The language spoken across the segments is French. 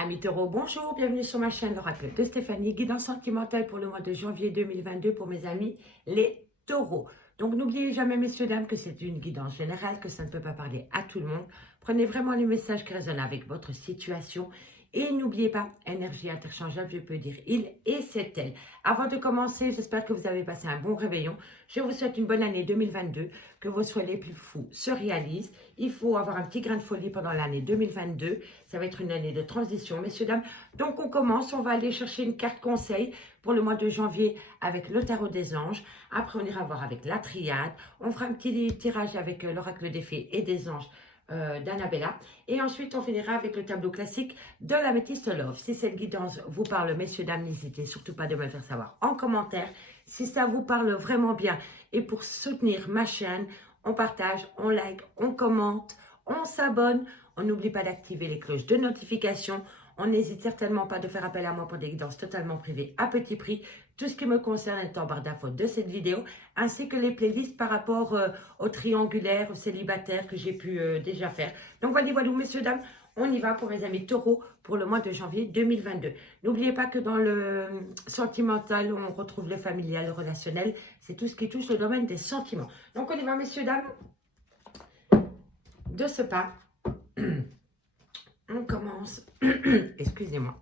Amis taureaux, bonjour, bienvenue sur ma chaîne l'oracle de Stéphanie, guidance sentimentale pour le mois de janvier 2022 pour mes amis les taureaux. Donc n'oubliez jamais messieurs dames que c'est une guidance générale, que ça ne peut pas parler à tout le monde. Prenez vraiment les messages qui résonnent avec votre situation et n'oubliez pas, énergie interchangeable, je peux dire il et c'est elle. Avant de commencer, j'espère que vous avez passé un bon réveillon. Je vous souhaite une bonne année 2022, que vos souhaits les plus fous se réalisent. Il faut avoir un petit grain de folie pendant l'année 2022. Ça va être une année de transition, messieurs, dames. Donc, on commence. On va aller chercher une carte conseil pour le mois de janvier avec le tarot des anges. Après, on ira voir avec la triade. On fera un petit tirage avec l'oracle des fées et des anges d'Annabella. Et ensuite, on finira avec le tableau classique de l'améthyste love. Si cette guidance vous parle, messieurs, dames, n'hésitez surtout pas de me le faire savoir en commentaire. Si ça vous parle vraiment bien et pour soutenir ma chaîne, on partage, on like, on commente, on s'abonne. On n'oublie pas d'activer les cloches de notification. On n'hésite certainement pas de faire appel à moi pour des guidances totalement privées à petit prix. Tout ce qui me concerne est en barre d'infos de cette vidéo, ainsi que les playlists par rapport aux triangulaires, aux célibataires que j'ai pu déjà faire. Donc voilà, messieurs, dames, on y va pour mes amis taureaux pour le mois de janvier 2022. N'oubliez pas que dans le sentimental, on retrouve le familial, le relationnel. C'est tout ce qui touche le domaine des sentiments. Donc on y va, messieurs, dames. De ce pas, on commence, excusez-moi,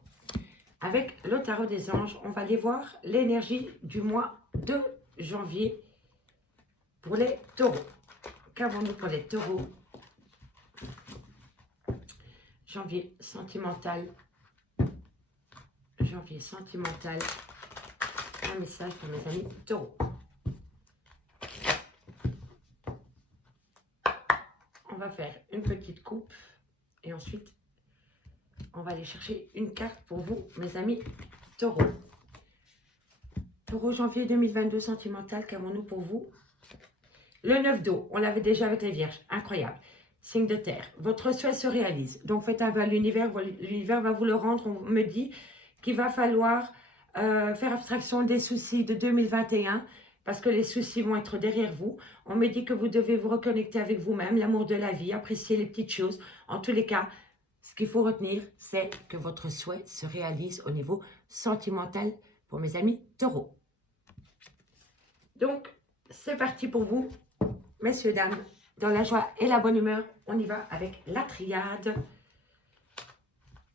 avec le tarot des anges. On va aller voir l'énergie du mois de janvier pour les taureaux. Qu'avons-nous pour les taureaux? Janvier sentimental. Janvier sentimental. Un message pour mes amis taureaux. On va faire une petite coupe et ensuite on va aller chercher une carte pour vous, mes amis taureaux. Taureau janvier 2022 sentimental, qu'avons-nous pour vous? Le 9 d'eau, on l'avait déjà avec les vierges, incroyable. Signe de terre, votre souhait se réalise. Donc faites un vœu à l'univers va vous le rendre. On me dit qu'il va falloir faire abstraction des soucis de 2021 parce que les soucis vont être derrière vous. On me dit que vous devez vous reconnecter avec vous-même, l'amour de la vie, apprécier les petites choses. En tous les cas, ce qu'il faut retenir, c'est que votre souhait se réalise au niveau sentimental pour mes amis taureaux. Donc, c'est parti pour vous, messieurs, dames. Dans la joie et la bonne humeur, on y va avec la triade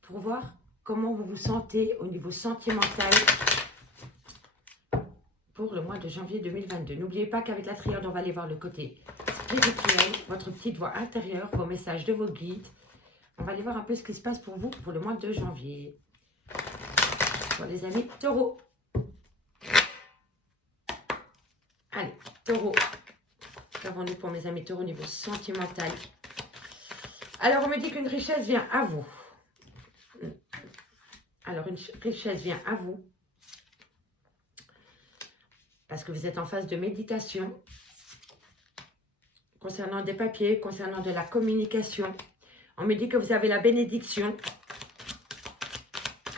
pour voir comment vous vous sentez au niveau sentimental pour le mois de janvier 2022. N'oubliez pas qu'avec la triade, on va aller voir le côté spirituel, votre petite voix intérieure, vos messages de vos guides. On va aller voir un peu ce qui se passe pour vous pour le mois de janvier. Pour les amis taureaux. Allez, taureau. Qu'avons-nous pour mes amis taureaux au niveau sentimental? Alors, on me dit qu'une richesse vient à vous. Alors, une richesse vient à vous. Parce que vous êtes en phase de méditation. Concernant des papiers, concernant de la communication. On me dit que vous avez la bénédiction.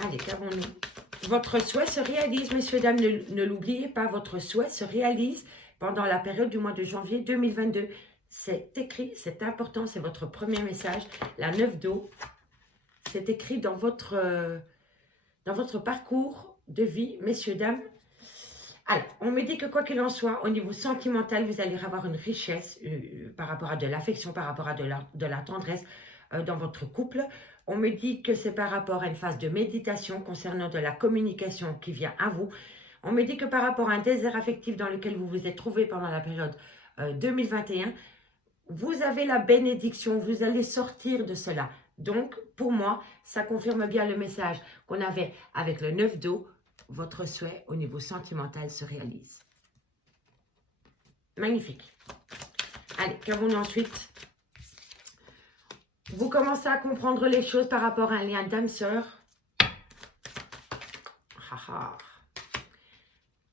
Allez, qu'avons-nous? Votre souhait se réalise, messieurs, dames. Ne l'oubliez pas, votre souhait se réalise pendant la période du mois de janvier 2022. C'est écrit, c'est important, c'est votre premier message. La 9 d'eau, c'est écrit dans votre parcours de vie, messieurs, dames. Alors, on me dit que quoi qu'il en soit, au niveau sentimental, vous allez avoir une richesse par rapport à de l'affection, par rapport à de la tendresse dans votre couple. On me dit que c'est par rapport à une phase de méditation concernant de la communication qui vient à vous. On me dit que par rapport à un désert affectif dans lequel vous vous êtes trouvé pendant la période 2021, vous avez la bénédiction, vous allez sortir de cela. Donc, pour moi, ça confirme bien le message qu'on avait avec le 9 d'eau. Votre souhait au niveau sentimental se réalise. Magnifique. Allez, qu'avons-nous ensuite? Vous commencez à comprendre les choses par rapport à un lien d'âme-sœur.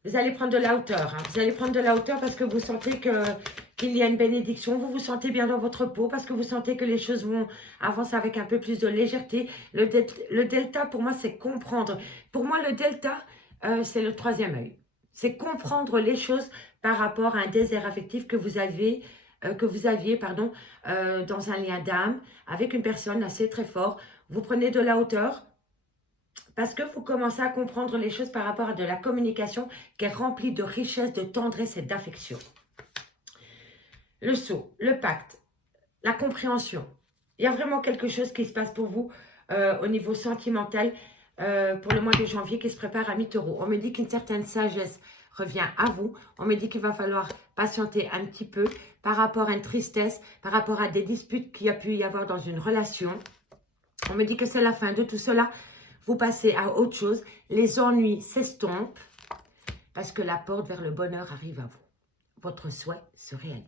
Vous allez prendre de la hauteur. Vous allez prendre de la hauteur parce que vous sentez qu'il y a une bénédiction. Vous vous sentez bien dans votre peau parce que vous sentez que les choses vont avancer avec un peu plus de légèreté. Le delta, pour moi, c'est comprendre. Pour moi, le delta, c'est le troisième œil. C'est comprendre les choses par rapport à un désert affectif que vous aviez dans un lien d'âme avec une personne assez très fort. Vous prenez de la hauteur, Parce que vous commencez à comprendre les choses par rapport à de la communication qui est remplie de richesse, de tendresse et d'affection. Le sceau, le pacte, la compréhension. Il y a vraiment quelque chose qui se passe pour vous au niveau sentimental pour le mois de janvier qui se prépare à mi-taureau. On me dit qu'une certaine sagesse revient à vous. On me dit qu'il va falloir patienter un petit peu par rapport à une tristesse, par rapport à des disputes qu'il y a pu y avoir dans une relation. On me dit que c'est la fin de tout cela. Vous passez à autre chose. Les ennuis s'estompent parce que la porte vers le bonheur arrive à vous. Votre souhait se réalise.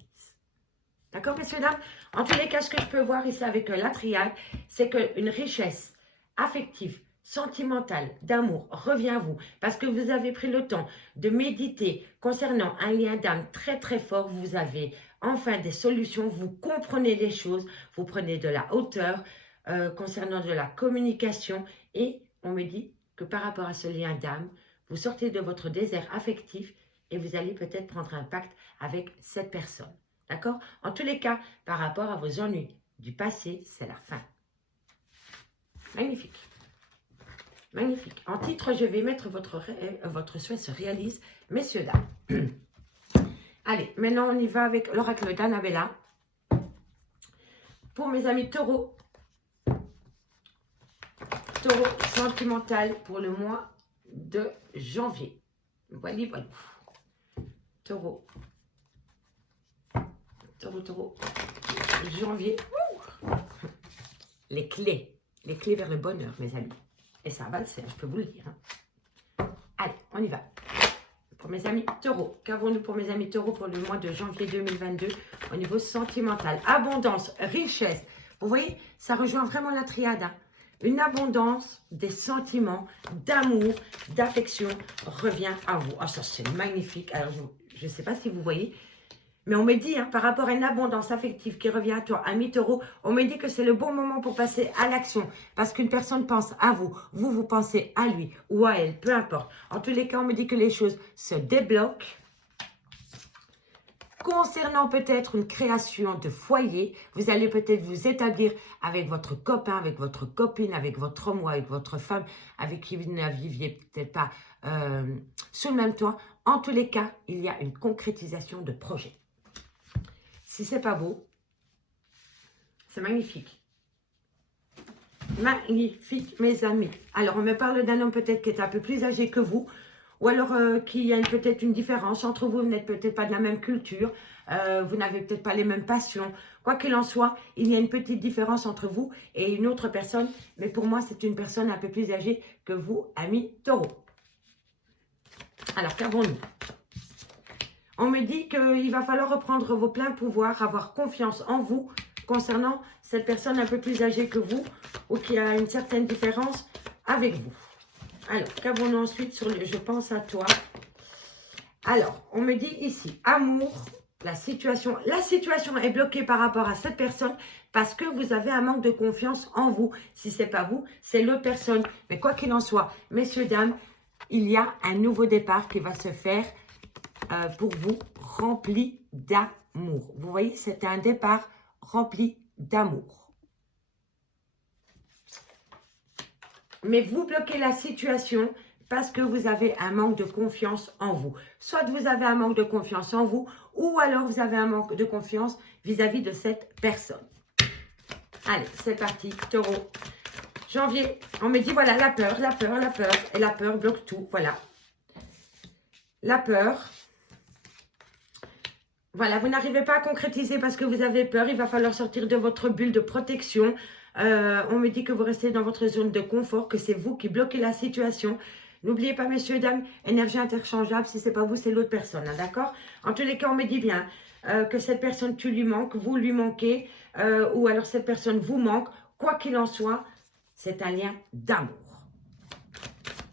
D'accord, messieurs, dames? En tous les cas, ce que je peux voir ici avec la triade, c'est qu'une richesse affective, sentimentale, d'amour revient à vous parce que vous avez pris le temps de méditer concernant un lien d'âme très très fort. Vous avez enfin des solutions, vous comprenez les choses, vous prenez de la hauteur concernant de la communication et on me dit que par rapport à ce lien d'âme, vous sortez de votre désert affectif et vous allez peut-être prendre un pacte avec cette personne. D'accord? En tous les cas, par rapport à vos ennuis du passé, c'est la fin. Magnifique. Magnifique. En titre, je vais mettre votre souhait se réalise, messieurs, dames. Allez, maintenant on y va avec l'oracle d'Annabella. Pour mes amis taureaux, taureau sentimental pour le mois de janvier. Voilà, voilà. Taureau. Taureau, janvier. Les clés vers le bonheur, mes amis. Et ça va le faire, je peux vous le dire. Hein. Allez, on y va. Pour mes amis taureaux, qu'avons-nous pour mes amis taureaux pour le mois de janvier 2022 au niveau sentimental? Abondance, richesse. Vous voyez, ça rejoint vraiment la triade. Hein. Une abondance des sentiments, d'amour, d'affection revient à vous. Ah, ça c'est magnifique. Alors, je ne sais pas si vous voyez. Mais on me dit, hein, par rapport à une abondance affective qui revient à toi, à mi-taureau, on me dit que c'est le bon moment pour passer à l'action. Parce qu'une personne pense à vous, vous pensez à lui ou à elle, peu importe. En tous les cas, on me dit que les choses se débloquent. Concernant peut-être une création de foyer, vous allez peut-être vous établir avec votre copain, avec votre copine, avec votre homme ou avec votre femme, avec qui vous ne viviez peut-être pas sous le même toit. En tous les cas, il y a une concrétisation de projet. Si c'est pas beau, c'est magnifique. Magnifique, mes amis. Alors, on me parle d'un homme peut-être qui est un peu plus âgé que vous, ou alors qu'il y a peut-être une différence entre vous. Vous n'êtes peut-être pas de la même culture, vous n'avez peut-être pas les mêmes passions. Quoi qu'il en soit, il y a une petite différence entre vous et une autre personne. Mais pour moi, c'est une personne un peu plus âgée que vous, amis taureaux. Alors, qu'avons-nous ? On me dit qu'il va falloir reprendre vos pleins pouvoirs, avoir confiance en vous concernant cette personne un peu plus âgée que vous ou qui a une certaine différence avec vous. Alors, qu'avons-nous ensuite sur le « je pense à toi ». Alors, on me dit ici, amour, la situation est bloquée par rapport à cette personne parce que vous avez un manque de confiance en vous. Si ce n'est pas vous, c'est l'autre personne. Mais quoi qu'il en soit, messieurs, dames, il y a un nouveau départ qui va se faire pour vous, rempli d'amour. Vous voyez, c'est un départ rempli d'amour. Mais vous bloquez la situation parce que vous avez un manque de confiance en vous. Soit vous avez un manque de confiance en vous, ou alors vous avez un manque de confiance vis-à-vis de cette personne. Allez, c'est parti, taureau. Janvier, on me dit, voilà, la peur, et la peur bloque tout, voilà. La peur. Voilà, vous n'arrivez pas à concrétiser parce que vous avez peur. Il va falloir sortir de votre bulle de protection. On me dit que vous restez dans votre zone de confort, que c'est vous qui bloquez la situation. N'oubliez pas, messieurs, dames, énergie interchangeable. Si ce n'est pas vous, c'est l'autre personne. Hein, d'accord? En tous les cas, on me dit bien que cette personne, tu lui manques, vous lui manquez, ou alors cette personne vous manque. Quoi qu'il en soit, c'est un lien d'amour.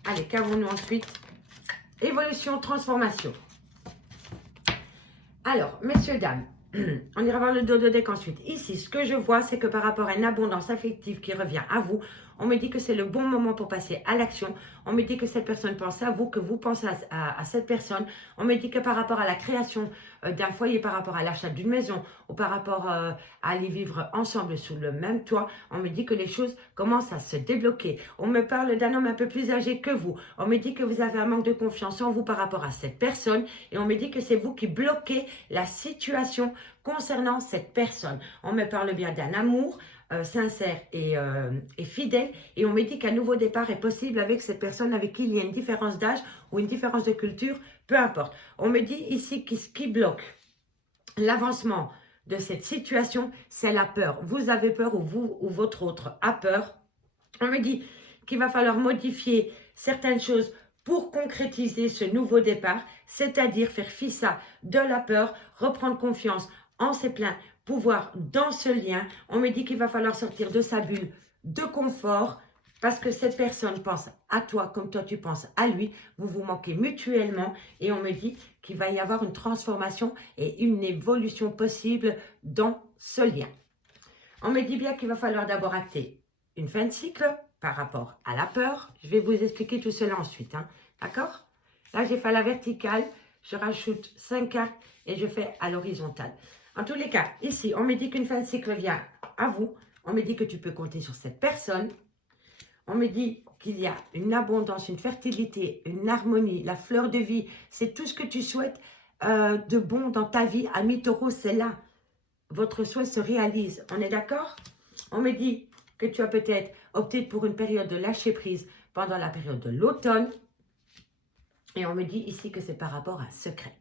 Allez, qu'avons-nous ensuite? Évolution, transformation. Alors, messieurs, dames, on ira voir le dos de deck ensuite. Ici, ce que je vois, c'est que par rapport à une abondance affective qui revient à vous, on me dit que c'est le bon moment pour passer à l'action. On me dit que cette personne pense à vous, que vous pensez à cette personne. On me dit que par rapport à la création d'un foyer, par rapport à l'achat d'une maison ou par rapport à aller vivre ensemble sous le même toit, on me dit que les choses commencent à se débloquer. On me parle d'un homme un peu plus âgé que vous. On me dit que vous avez un manque de confiance en vous par rapport à cette personne et on me dit que c'est vous qui bloquez la situation concernant cette personne. On me parle bien d'un amour sincère et fidèle et on me dit qu'un nouveau départ est possible avec cette personne avec qui il y a une différence d'âge ou une différence de culture, peu importe. On me dit ici que ce qui bloque l'avancement de cette situation, c'est la peur. Vous avez peur ou vous ou votre autre a peur. On me dit qu'il va falloir modifier certaines choses pour concrétiser ce nouveau départ, c'est-à-dire faire fi ça de la peur, reprendre confiance en ses pleins pouvoirs dans ce lien. On me dit qu'il va falloir sortir de sa bulle de confort parce que cette personne pense à toi comme toi tu penses à lui. Vous vous manquez mutuellement et on me dit qu'il va y avoir une transformation et une évolution possible dans ce lien. On me dit bien qu'il va falloir d'abord acter une fin de cycle par rapport à la peur. Je vais vous expliquer tout cela ensuite, hein. D'accord? Là, j'ai fait à la verticale, je rajoute 5 cartes et je fais à l'horizontale. En tous les cas, ici, on me dit qu'une fin de cycle vient à vous. On me dit que tu peux compter sur cette personne. On me dit qu'il y a une abondance, une fertilité, une harmonie, la fleur de vie. C'est tout ce que tu souhaites de bon dans ta vie. Ami Taureau, c'est là. Votre souhait se réalise. On est d'accord? On me dit que tu as peut-être opté pour une période de lâcher prise pendant la période de l'automne. Et on me dit ici que c'est par rapport à un secret.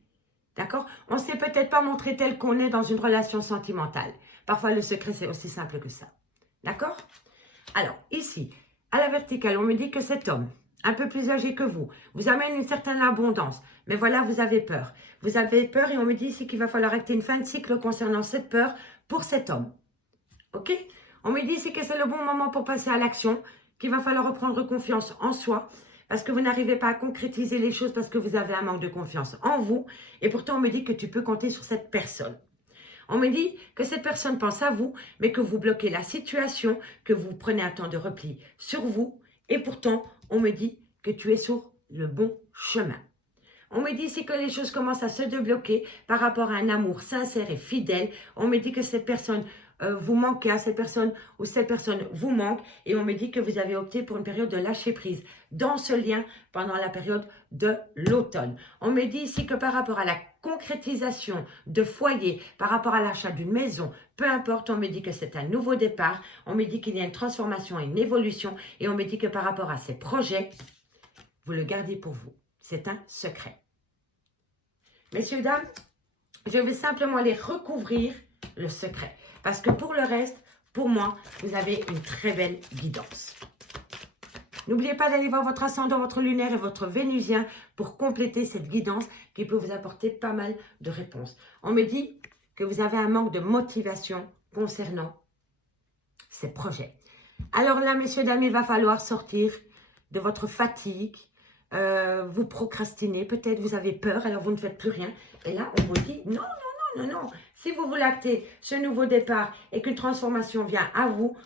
D'accord? On ne s'est peut-être pas montré tel qu'on est dans une relation sentimentale. Parfois, le secret, c'est aussi simple que ça. D'accord? Alors, ici, à la verticale, on me dit que cet homme, un peu plus âgé que vous amène une certaine abondance. Mais voilà, vous avez peur. Vous avez peur et on me dit ici qu'il va falloir acter une fin de cycle concernant cette peur pour cet homme. Ok? On me dit ici que c'est le bon moment pour passer à l'action, qu'il va falloir reprendre confiance en soi, parce que vous n'arrivez pas à concrétiser les choses parce que vous avez un manque de confiance en vous. Et pourtant, on me dit que tu peux compter sur cette personne. On me dit que cette personne pense à vous, mais que vous bloquez la situation, que vous prenez un temps de repli sur vous. Et pourtant, on me dit que tu es sur le bon chemin. On me dit ici que les choses commencent à se débloquer par rapport à un amour sincère et fidèle. On me dit que cette personne vous manquez à cette personne ou cette personne vous manque. Et on me dit que vous avez opté pour une période de lâcher prise dans ce lien pendant la période de l'automne. On me dit ici que par rapport à la concrétisation de foyer, par rapport à l'achat d'une maison, peu importe, on me dit que c'est un nouveau départ. On me dit qu'il y a une transformation et une évolution. Et on me dit que par rapport à ces projets, vous le gardez pour vous. C'est un secret. Messieurs, dames, je vais simplement aller recouvrir le secret. Parce que pour le reste, pour moi, vous avez une très belle guidance. N'oubliez pas d'aller voir votre ascendant, votre lunaire et votre vénusien pour compléter cette guidance qui peut vous apporter pas mal de réponses. On me dit que vous avez un manque de motivation concernant ces projets. Alors là, messieurs, dames, il va falloir sortir de votre fatigue. Vous procrastinez, peut-être vous avez peur, alors vous ne faites plus rien. Et là, on vous dit non, non, non, non, non. Si vous voulez acter ce nouveau départ et qu'une transformation vient à vous,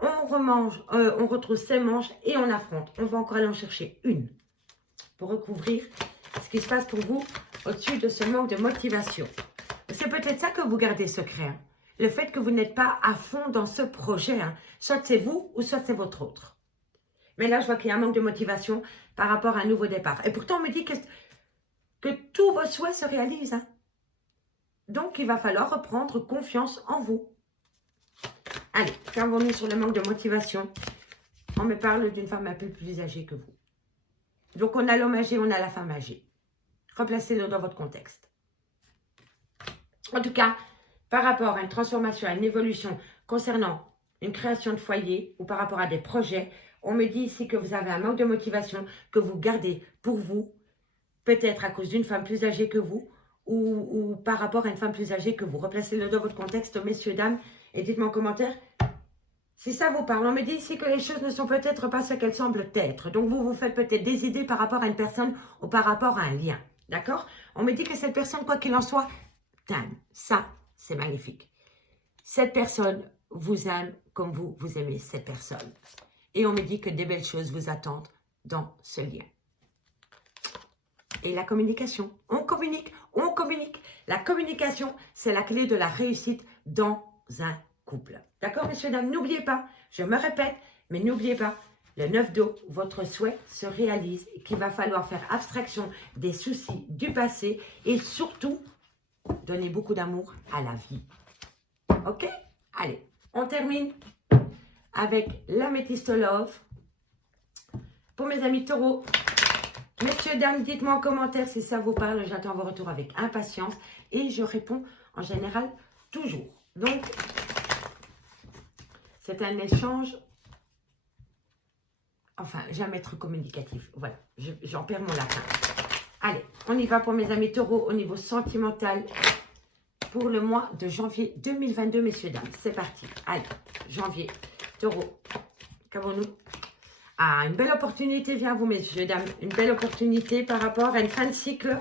on retrouve ses manches et on affronte. On va encore aller en chercher une pour recouvrir ce qui se passe pour vous au-dessus de ce manque de motivation. C'est peut-être ça que vous gardez secret. Hein. Le fait que vous n'êtes pas à fond dans ce projet. Hein. Soit c'est vous ou soit c'est votre autre. Mais là, je vois qu'il y a un manque de motivation par rapport à un nouveau départ. Et pourtant, on me dit que tous vos souhaits se réalisent. Hein. Donc, il va falloir reprendre confiance en vous. Allez, quand on est sur le manque de motivation, on me parle d'une femme un peu plus âgée que vous. Donc, on a l'homme âgé, on a la femme âgée. Replacez-le dans votre contexte. En tout cas, par rapport à une transformation, à une évolution concernant une création de foyer ou par rapport à des projets, on me dit ici que vous avez un manque de motivation que vous gardez pour vous, peut-être à cause d'une femme plus âgée que vous ou par rapport à une femme plus âgée que vous. Replacez-le dans votre contexte, messieurs, dames, et dites-moi en commentaire si ça vous parle. On me dit ici que les choses ne sont peut-être pas ce qu'elles semblent être. Donc, vous vous faites peut-être des idées par rapport à une personne ou par rapport à un lien. D'accord? On me dit que cette personne, quoi qu'il en soit, t'aime. Ça, c'est magnifique. Cette personne vous aime comme vous aimez cette personne. Et on me dit que des belles choses vous attendent dans ce lien. et la communication. On communique, on communique. La communication, c'est la clé de la réussite dans un couple. D'accord, messieurs, dames? N'oubliez pas, je me répète, mais n'oubliez pas, le 9 d'eau, votre souhait se réalise et qu'il va falloir faire abstraction des soucis du passé et surtout, donner beaucoup d'amour à la vie. Ok? Allez, on termine avec l'améthyste love. Pour mes amis taureaux, messieurs, dames, dites-moi en commentaire si ça vous parle. J'attends vos retours avec impatience et je réponds en général toujours. Donc, c'est un échange, enfin, jamais être communicatif. Voilà, j'en perds mon latin. Allez, on y va pour mes amis taureaux au niveau sentimental pour le mois de janvier 2022, messieurs, dames. C'est parti. Allez, janvier, taureau, qu'avons-nous? Ah, une belle opportunité vient à vous, messieurs, dames. Une belle opportunité par rapport à une fin de cycle.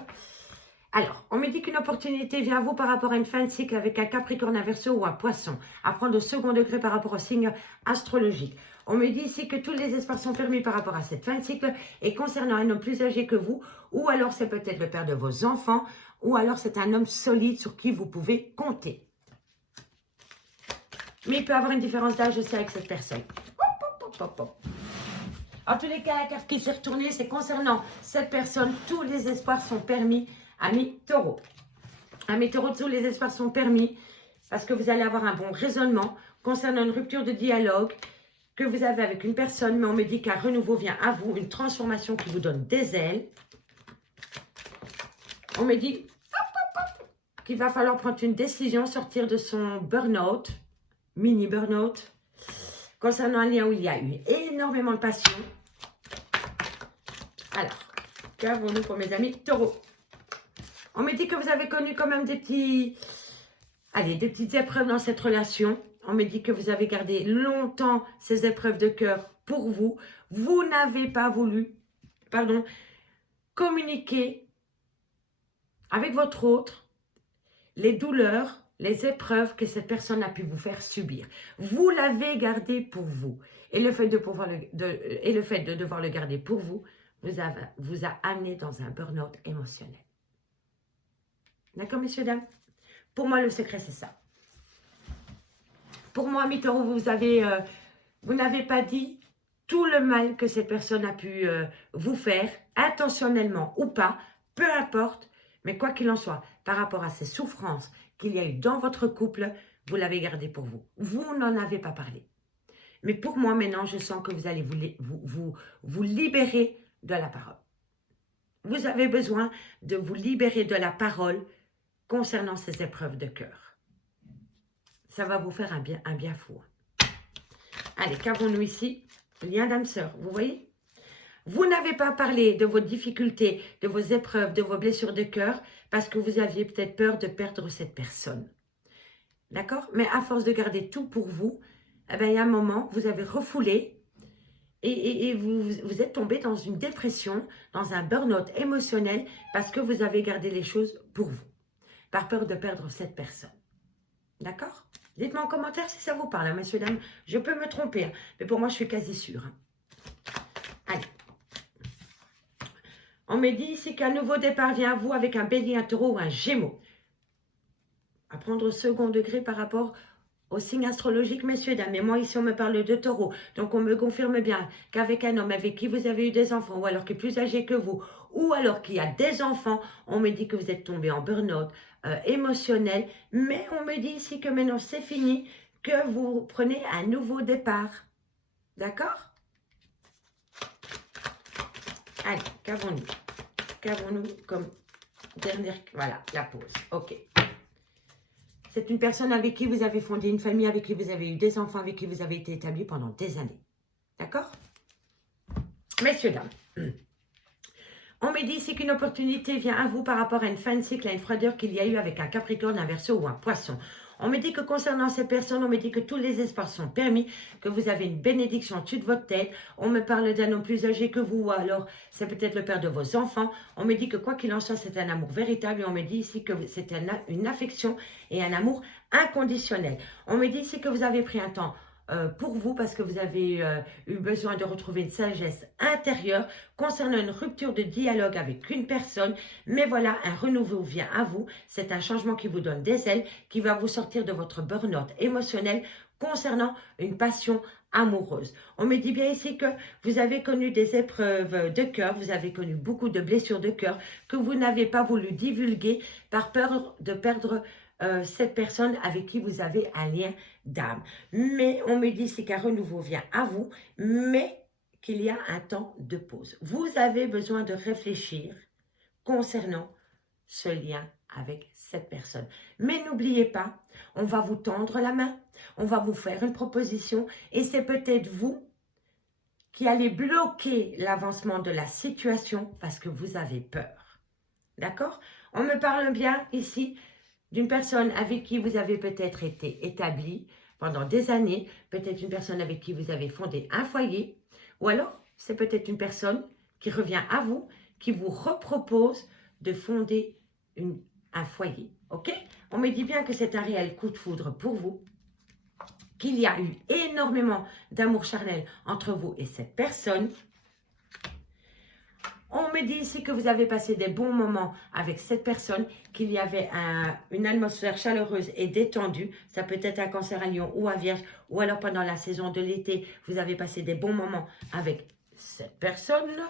Alors, on me dit qu'une opportunité vient à vous par rapport à une fin de cycle avec un Capricorne, un Verseau ou un Poisson. À prendre au second degré par rapport au signe astrologique. On me dit ici que tous les espaces sont permis par rapport à cette fin de cycle et concernant un homme plus âgé que vous, ou alors c'est peut-être le père de vos enfants, ou alors c'est un homme solide sur qui vous pouvez compter. Mais il peut avoir une différence d'âge aussi avec cette personne. Hop, hop, hop, hop, hop. En tous les cas, la carte qui s'est retournée, c'est concernant cette personne, tous les espoirs sont permis, amis taureaux. Amis taureaux, tous les espoirs sont permis parce que vous allez avoir un bon raisonnement concernant une rupture de dialogue que vous avez avec une personne, mais on me dit qu'un renouveau vient à vous, une transformation qui vous donne des ailes. On me dit qu'il va falloir prendre une décision, sortir de son burn-out, mini burn-out, concernant un lien où il y a eu énormément de passion. Alors, qu'avons-nous pour mes amis taureaux? On me dit que vous avez connu quand même des petites épreuves dans cette relation. On me dit que vous avez gardé longtemps ces épreuves de cœur pour vous. Vous n'avez pas voulu, communiquer avec votre autre les douleurs, les épreuves que cette personne a pu vous faire subir. Vous l'avez gardé pour vous. Et le fait de devoir le garder pour vous, vous a amené dans un burn-out émotionnel. D'accord, messieurs, dames? Pour moi, le secret, c'est ça. Pour moi, mes taureaux, vous n'avez pas dit tout le mal que cette personne a pu vous faire, intentionnellement ou pas, peu importe, mais quoi qu'il en soit, par rapport à ces souffrances qu'il y a eu dans votre couple, vous l'avez gardé pour vous. Vous n'en avez pas parlé. Mais pour moi, maintenant, je sens que vous allez vous libérer de la parole. Vous avez besoin de vous libérer de la parole concernant ces épreuves de cœur. Ça va vous faire un bien fou. Allez, qu'avons-nous ici? Lien d'âme-sœur, vous voyez? Vous n'avez pas parlé de vos difficultés, de vos épreuves, de vos blessures de cœur, parce que vous aviez peut-être peur de perdre cette personne. D'accord? Mais à force de garder tout pour vous, eh bien, il y a un moment, vous avez refoulé et vous êtes tombé dans une dépression, dans un burn-out émotionnel, parce que vous avez gardé les choses pour vous, par peur de perdre cette personne. D'accord? Dites-moi en commentaire si ça vous parle, hein, messieurs, dames. Je peux me tromper, hein, mais pour moi, je suis quasi sûre. Hein. Allez. On me dit ici qu'un nouveau départ vient à vous avec un bélier, un taureau ou un gémeaux. À prendre au second degré par rapport au signe astrologique, messieurs, dames. Mais moi, ici, on me parle de taureau. Donc, on me confirme bien qu'avec un homme avec qui vous avez eu des enfants, ou alors qui est plus âgé que vous, ou alors qui a des enfants, on me dit que vous êtes tombé en burn-out émotionnel. Mais on me dit ici que maintenant, c'est fini, que vous prenez un nouveau départ. D'accord? Allez, qu'avons-nous? Qu'avons-nous comme dernière... Voilà, la pause. Ok. C'est une personne avec qui vous avez fondé une famille, avec qui vous avez eu des enfants, avec qui vous avez été établi pendant des années. D'accord? Messieurs, dames, on me dit ici qu'une opportunité vient à vous par rapport à une fin de cycle, à une froideur qu'il y a eu avec un Capricorne, un Verseau ou un Poisson. On me dit que concernant ces personnes, on me dit que tous les espaces sont permis, que vous avez une bénédiction au-dessus de votre tête. On me parle d'un homme plus âgé que vous, ou alors c'est peut-être le père de vos enfants. On me dit que quoi qu'il en soit, c'est un amour véritable. Et on me dit ici que c'est une affection et un amour inconditionnel. On me dit ici que vous avez pris un temps pour vous parce que vous avez eu besoin de retrouver une sagesse intérieure concernant une rupture de dialogue avec une personne. Mais voilà, un renouveau vient à vous. C'est un changement qui vous donne des ailes, qui va vous sortir de votre burn-out émotionnel concernant une passion amoureuse. On me dit bien ici que vous avez connu des épreuves de cœur, vous avez connu beaucoup de blessures de cœur que vous n'avez pas voulu divulguer par peur de perdre cette personne avec qui vous avez un lien d'âme. Mais on me dit ici qu'un renouveau vient à vous, mais qu'il y a un temps de pause. Vous avez besoin de réfléchir concernant ce lien avec cette personne. Mais n'oubliez pas, on va vous tendre la main, on va vous faire une proposition et c'est peut-être vous qui allez bloquer l'avancement de la situation parce que vous avez peur. D'accord? On me parle bien ici d'une personne avec qui vous avez peut-être été établi pendant des années, peut-être une personne avec qui vous avez fondé un foyer, ou alors c'est peut-être une personne qui revient à vous, qui vous repropose de fonder un foyer. Ok? On me dit bien que c'est un réel coup de foudre pour vous, qu'il y a eu énormément d'amour charnel entre vous et cette personne. On me dit ici que vous avez passé des bons moments avec cette personne, qu'il y avait une atmosphère chaleureuse et détendue. Ça peut être un cancer à lion ou un vierge, ou alors pendant la saison de l'été, vous avez passé des bons moments avec cette personne.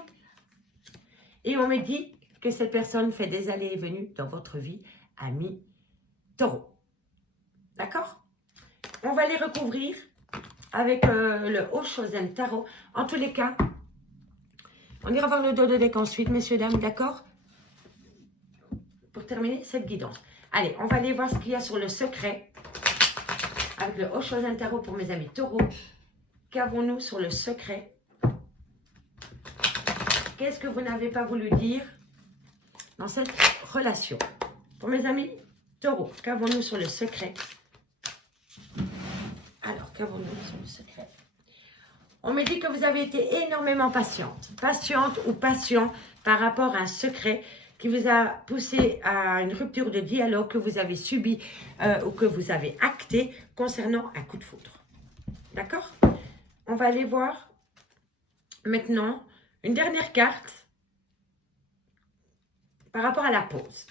Et on me dit que cette personne fait des allées et venues dans votre vie, ami Taureau. D'accord? On va les recouvrir avec le Oshozen Tarot. En tous les cas, on ira voir le dos de deck ensuite, messieurs, dames, d'accord? Pour terminer cette guidance. Allez, on va aller voir ce qu'il y a sur le secret. Avec le Oshozen Tarot pour mes amis taureaux. Qu'avons-nous sur le secret? Qu'est-ce que vous n'avez pas voulu dire dans cette relation? Pour mes amis taureaux, qu'avons-nous sur le secret? Alors, qu'avons-nous sur le secret? On me dit que vous avez été énormément patiente ou patient par rapport à un secret qui vous a poussé à une rupture de dialogue que vous avez subi ou que vous avez acté concernant un coup de foudre. D'accord? On va aller voir maintenant une dernière carte par rapport à la pause.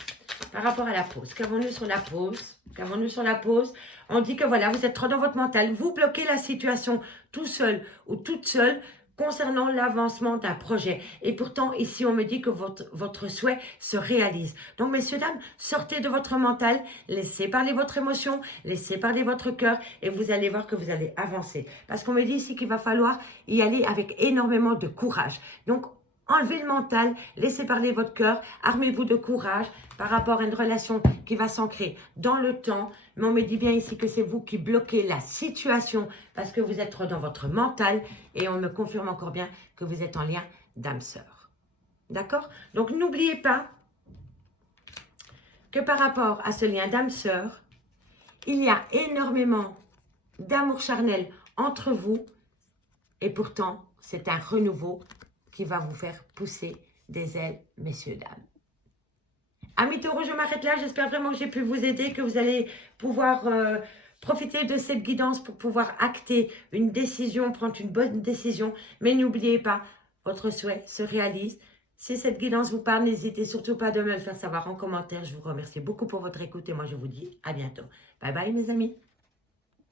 Par rapport à la pause. Qu'avons-nous sur la pause? Qu'avons-nous sur la pause? On dit que voilà, vous êtes trop dans votre mental. Vous bloquez la situation tout seul ou toute seule concernant l'avancement d'un projet. Et pourtant, ici, on me dit que votre souhait se réalise. Donc, messieurs, dames, sortez de votre mental, laissez parler votre émotion, laissez parler votre cœur et vous allez voir que vous allez avancer. Parce qu'on me dit ici qu'il va falloir y aller avec énormément de courage. Donc, enlevez le mental, laissez parler votre cœur, armez-vous de courage par rapport à une relation qui va s'ancrer dans le temps. Mais on me dit bien ici que c'est vous qui bloquez la situation parce que vous êtes trop dans votre mental et on me confirme encore bien que vous êtes en lien d'âme sœur. D'accord? Donc n'oubliez pas que par rapport à ce lien d'âme sœur, il y a énormément d'amour charnel entre vous et pourtant c'est un renouveau qui va vous faire pousser des ailes, messieurs, dames. Amis taureaux, je m'arrête là. J'espère vraiment que j'ai pu vous aider, que vous allez pouvoir profiter de cette guidance pour pouvoir acter une décision, prendre une bonne décision. Mais n'oubliez pas, votre souhait se réalise. Si cette guidance vous parle, n'hésitez surtout pas de me le faire savoir en commentaire. Je vous remercie beaucoup pour votre écoute et moi je vous dis à bientôt. Bye bye mes amis.